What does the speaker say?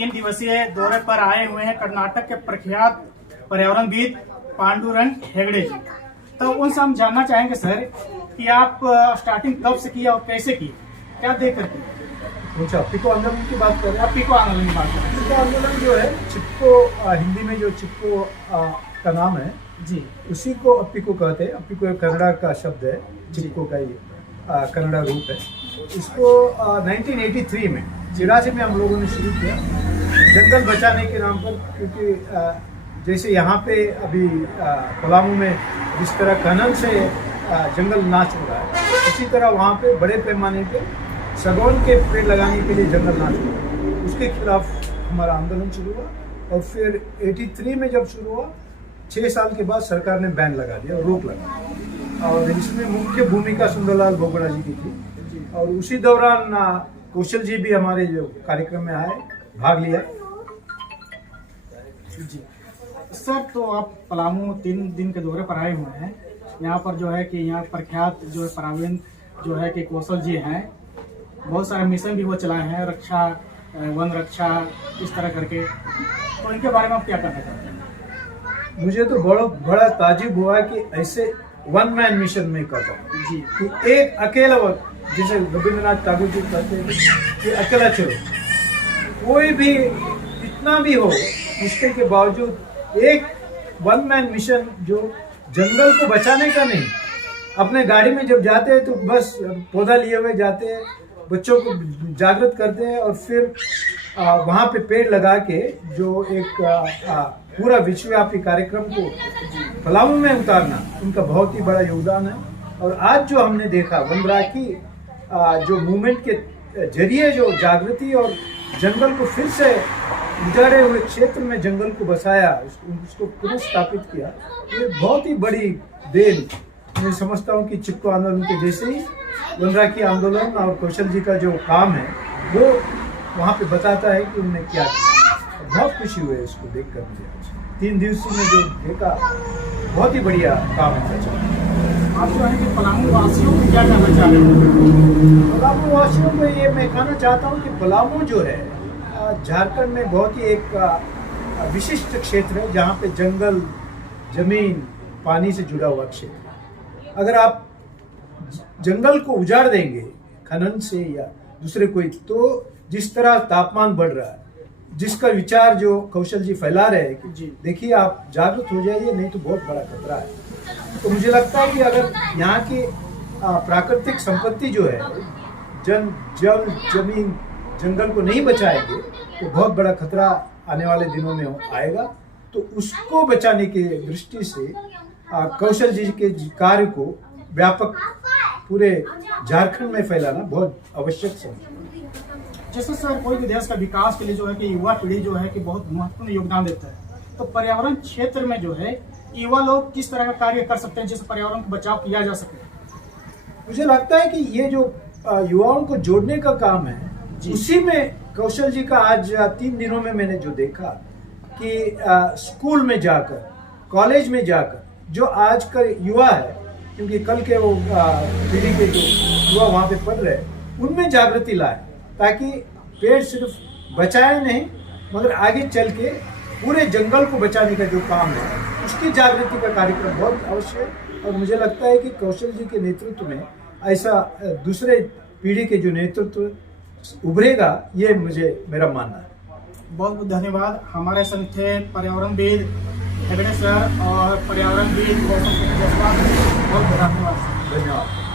3 दिवसीय दौरे पर आए हुए हैं कर्नाटक के प्रख्यात पर्यावरणविद पांडुरंग हेगड़े जी। तो उनसे हम जानना चाहेंगे सर कि आप स्टार्टिंग कब से किया और कैसे की, क्या देख कर की? अच्छा, पिको आंदोलन की बात कर रहे हैं आप पिको आंदोलन की बात करें। पिको आंदोलन जो है चिपको, हिंदी में जो चिपको का नाम है जी, उसी को अप्पिको कहते हैं। अप्पिको एक कन्नड़ा का शब्द है, चिपको का ही कन्नड़ा रूप है। इसको 1983 में 83 में हम लोगों ने शुरू किया जंगल बचाने के नाम पर, क्योंकि जैसे यहाँ पे अभी पलामू में जिस तरह खनन से जंगल नाश हो रहा है, उसी तरह वहाँ पे बड़े पैमाने पे सागौन के पेड़ लगाने के लिए जंगल नाश हो रहा है। उसके खिलाफ हमारा आंदोलन शुरू हुआ और फिर 83 में जब शुरू हुआ 6 साल के बाद सरकार ने बैन लगा दिया, रोक लगा दी। और इसमें मुख्य भूमिका सुंदरलाल बोगड़ा जी की थी और उसी दौरान कौशल जी भी हमारे जो कार्यक्रम में आए, भाग लिया। जी सर, तो आप पलामू 3 दिन के दौरे पर आए हुए हैं। यहाँ पर जो है कि यहाँ प्रख्यात जो है पर्यावरण जो है कि कौशल जी हैं, बहुत सारे मिशन भी वो चलाए हैं, रक्षा, वन रक्षा, इस तरह करके। तो इनके बारे में आप क्या कहना चाहते हैं? मुझे तो बड़ा ताजुब हुआ कि ऐसे वन मैन मिशन में कर रहा जी, कि एक अकेला वक्त, जैसे रविंद्रनाथ टैगोर जी कहते हैं कि अकेला चलो, कोई भी इतना भी हो मुश्किल के बावजूद एक वन मैन मिशन जो जंगल को बचाने का नहीं, अपने गाड़ी में जब जाते हैं तो बस पौधा लिए हुए जाते हैं, बच्चों को जागृत करते हैं और फिर वहाँ पे पेड़ लगा के जो एक पूरा विश्वव्यापी कार्यक्रम को पलामू में उतारना, उनका बहुत ही बड़ा योगदान है। और आज जो हमने देखा वनराय की जो मूवमेंट के जरिए जो जागृति और जंगल को फिर से उजाड़े हुए क्षेत्र में जंगल को बसाया, उसको पुनर्स्थापित किया, ये बहुत ही बड़ी देन मैं समझता हूँ कि चिपको आंदोलन के जैसे ही वनराखी आंदोलन और कौशल जी का जो काम है वो वहाँ पे बताता है कि उन्होंने क्या किया। बहुत खुशी हुई है इसको देख कर मुझे। 3 दिवसीय में जो देखा, बहुत ही बढ़िया काम है। आप जो है कि पलामू वासियों को क्या कहना चाह रहे हैं? पलामू वासियों को ये मैं कहना चाहता हूँ कि पलामू जो है झारखंड में बहुत ही एक विशिष्ट क्षेत्र है, जहाँ पे जंगल, जमीन, पानी से जुड़ा हुआ क्षेत्र। अगर आप जंगल को उजाड़ देंगे खनन से या दूसरे कोई, तो जिस तरह तापमान बढ़ रहा है, जिसका विचार जो कौशल जी फैला रहे हैं कि देखिए आप जागरूक हो जाइए, नहीं तो बहुत बड़ा खतरा है। तो मुझे लगता है कि अगर यहाँ की प्राकृतिक संपत्ति जो है, जल, जमीन, जंगल को नहीं बचाएंगे तो बहुत बड़ा खतरा आने वाले दिनों में आएगा। तो उसको बचाने की दृष्टि से कौशल जी के कार्य को व्यापक पूरे झारखंड में फैलाना बहुत आवश्यक है। जैसे सर, कोई भी देश का विकास के लिए जो है कि युवा पीढ़ी जो है कि बहुत महत्वपूर्ण योगदान देता है, तो पर्यावरण क्षेत्र में जो है युवा लोग किस तरह का कार्य कर सकते हैं जिससे पर्यावरण को बचाव किया जा सके? मुझे लगता है कि ये जो युवाओं को जोड़ने का काम है, उसी में कौशल जी का आज 3 दिनों में मैंने जो देखा कि स्कूल में जाकर, कॉलेज में जाकर जो आज का युवा है, क्योंकि कल के वो पीढ़ी के जो युवा वहाँ पे पढ़ रहे हैं, उनमें जागृति लाए, ताकि पेड़ सिर्फ बचाए नहीं मगर आगे चल के पूरे जंगल को बचाने का जो काम है उसकी जागृति का कार्यक्रम बहुत आवश्यक है। और मुझे लगता है कि कौशल जी के नेतृत्व में ऐसा दूसरे पीढ़ी के जो नेतृत्व उभरेगा, ये मेरा मानना है। बहुत बहुत धन्यवाद। हमारे संग थे पर्यावरणविद हेगड़े सर और पर्यावरणविद कौशल जी। बहुत धन्यवाद। धन्यवाद।